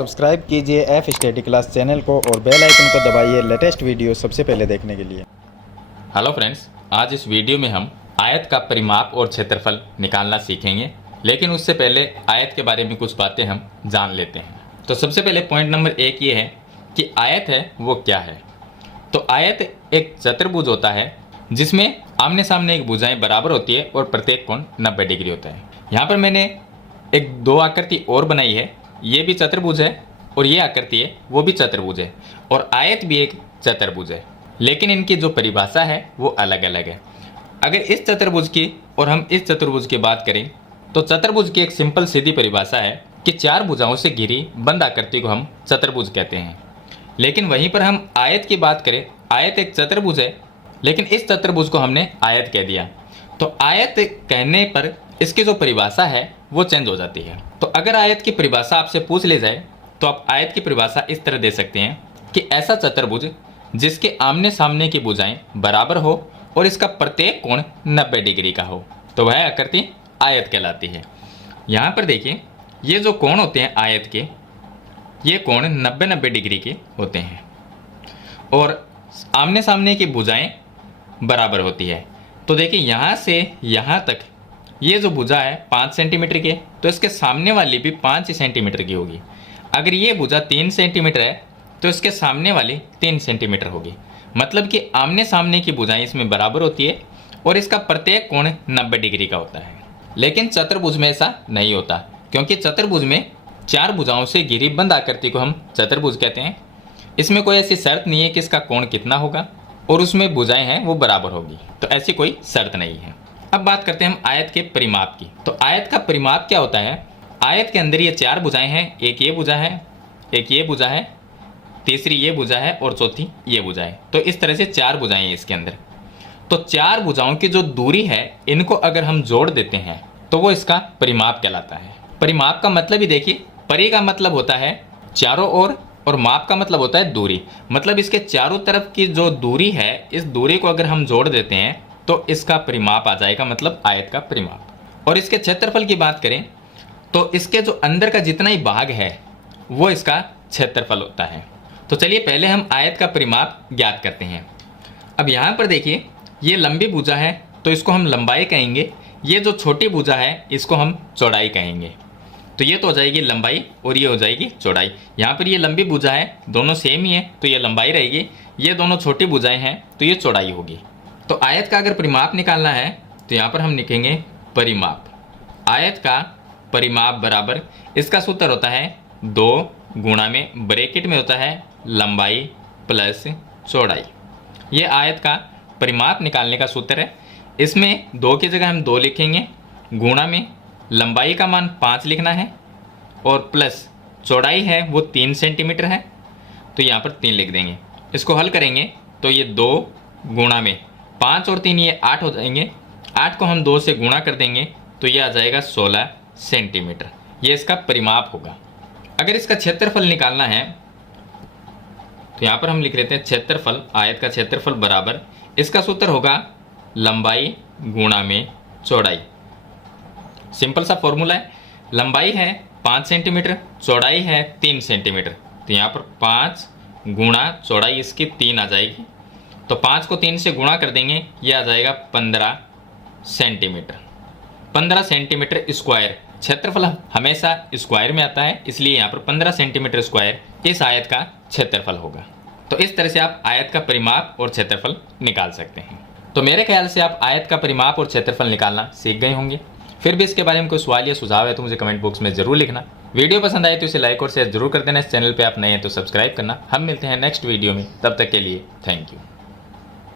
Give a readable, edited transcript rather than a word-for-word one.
Subscribe कीजिए F study class channel को और बेल आइकन को दबाइए लेटेस्ट वीडियो सबसे पहले देखने के लिए। हेलो फ्रेंड्स, आज इस वीडियो में हम आयत का परिमाप और क्षेत्रफल निकालना सीखेंगे, लेकिन उससे पहले आयत के बारे में कुछ बातें हम जान लेते हैं। तो सबसे पहले पॉइंट नंबर 1 ये है कि आयत है वो क्या है। तो आयत एक चतुर्भुज होता है जिसमें आमने सामने एक भुजाएं बराबर होती है और प्रत्येक कोण 90 डिग्री होता है। यहाँ पर मैंने एक दो आकृति और बनाई है, ये भी चतुर्भुज है और ये आकृति है वो भी चतुर्भुज है और आयत भी एक चतुर्भुज है, लेकिन इनकी जो परिभाषा है वो अलग अलग है। अगर इस चतुर्भुज की और हम इस चतुर्भुज की बात करें तो चतुर्भुज की एक सिंपल सीधी परिभाषा है कि चार भुजाओं से घिरी बंद आकृति को हम चतुर्भुज कहते हैं। लेकिन वहीं पर हम आयत की बात करें, आयत एक चतुर्भुज है, लेकिन इस चतुर्भुज को हमने आयत कह दिया। तो आयत कहने पर इसकी जो परिभाषा है वो चेंज हो जाती है। तो अगर आयत की परिभाषा आपसे पूछ ले जाए तो आप आयत की परिभाषा इस तरह दे सकते हैं कि ऐसा चतुर्भुज जिसके आमने सामने की भुजाएं बराबर हो और इसका प्रत्येक कोण 90 डिग्री का हो, तो वह आकृति आयत कहलाती है। यहाँ पर देखिए, ये जो कोण होते हैं आयत के, ये कोण 90-90 डिग्री के होते हैं और आमने सामने की भुजाएं बराबर होती है। तो देखिए, यहाँ से यहाँ तक ये जो भुजा है 5 सेंटीमीटर की, तो इसके सामने वाली भी 5 सेंटीमीटर की होगी। अगर ये भुजा 3 सेंटीमीटर है तो इसके सामने वाली 3 सेंटीमीटर होगी। मतलब कि आमने सामने की भुजाएं इसमें बराबर होती है और इसका प्रत्येक कोण 90 डिग्री का होता है। लेकिन चतुर्भुज में ऐसा नहीं होता, क्योंकि चतुर्भुज में चार भुजाओं से घिरी बंद आकृति को हम चतुर्भुज कहते हैं। इसमें कोई ऐसी शर्त नहीं है कि इसका कोण कितना होगा और उसमें भुजाएं हैं वो बराबर होगी, तो ऐसी कोई शर्त नहीं है। अब बात करते हैं हम आयत के परिमाप की। तो आयत का परिमाप क्या होता है? आयत के अंदर ये चार भुजाएं हैं, एक ये भुजा है, एक ये भुजा है, तीसरी ये भुजा है और चौथी ये भुजा है। तो इस तरह से चार भुजाएं हैं इसके अंदर। तो चार भुजाओं की जो दूरी है, इनको अगर हम जोड़ देते हैं तो वो इसका परिमाप कहलाता है। परिमाप का मतलब ही देखिए, परि का मतलब होता है चारों ओर और माप का मतलब होता है दूरी। मतलब इसके चारों तरफ की जो दूरी है, इस दूरी को अगर हम जोड़ देते हैं तो इसका परिमाप आ जाएगा, मतलब आयत का परिमाप। और इसके क्षेत्रफल की बात करें तो इसके जो अंदर का जितना ही भाग है वो इसका क्षेत्रफल होता है। तो चलिए पहले हम आयत का परिमाप ज्ञात करते हैं। अब यहाँ पर देखिए, ये लंबी भुजा है तो इसको हम लंबाई कहेंगे, ये जो छोटी भुजा है इसको हम चौड़ाई कहेंगे। तो ये तो हो जाएगी लंबाई और ये हो जाएगी चौड़ाई। यहाँ पर ये लंबी भुजा है, दोनों सेम ही है तो ये लंबाई रहेगी, ये दोनों छोटी भुजाएं हैं तो ये चौड़ाई होगी। तो आयत का अगर परिमाप निकालना है तो यहाँ पर हम लिखेंगे परिमाप। आयत का परिमाप बराबर, इसका सूत्र होता है 2 गुणा में ब्रैकेट में होता है लंबाई प्लस चौड़ाई। ये आयत का परिमाप निकालने का सूत्र है। इसमें 2 की जगह हम 2 लिखेंगे, गुणा में लंबाई का मान 5 लिखना है और प्लस चौड़ाई है वो 3 सेंटीमीटर है तो यहाँ पर 3 लिख देंगे। इसको हल करेंगे तो ये 2 गुणा में 5 और 3 ये 8 हो जाएंगे। 8 को हम 2 से गुणा कर देंगे तो ये आ जाएगा 16 सेंटीमीटर। ये इसका परिमाप होगा। अगर इसका क्षेत्रफल निकालना है तो यहाँ पर हम लिख लेते हैं क्षेत्रफल, आयत का क्षेत्रफल बराबर, इसका सूत्र होगा लंबाई गुणा में चौड़ाई। सिंपल सा फॉर्मूला है। लंबाई है 5 सेंटीमीटर, चौड़ाई है 3 सेंटीमीटर, तो यहाँ पर 5 गुणा चौड़ाई इसकी 3 आ जाएगी। तो 5 को 3 से गुणा कर देंगे, ये आ जाएगा 15 सेंटीमीटर। 15 centimetre square. क्षेत्रफल हमेशा स्क्वायर में आता है, इसलिए यहाँ पर 15 सेंटीमीटर स्क्वायर इस आयत का क्षेत्रफल होगा। तो इस तरह से आप आयत का परिमाप और क्षेत्रफल निकाल सकते हैं। तो मेरे ख्याल से आप आयत का परिमाप और क्षेत्रफल निकालना सीख गए होंगे। फिर भी इसके बारे में कोई सवाल या सुझाव है तो मुझे कमेंट बॉक्स में जरूर लिखना। वीडियो पसंद आए तो इसे लाइक और शेयर जरूर कर देना। इस चैनल पे आप नए हैं तो सब्सक्राइब करना। हम मिलते हैं नेक्स्ट वीडियो में, तब तक के लिए थैंक यू।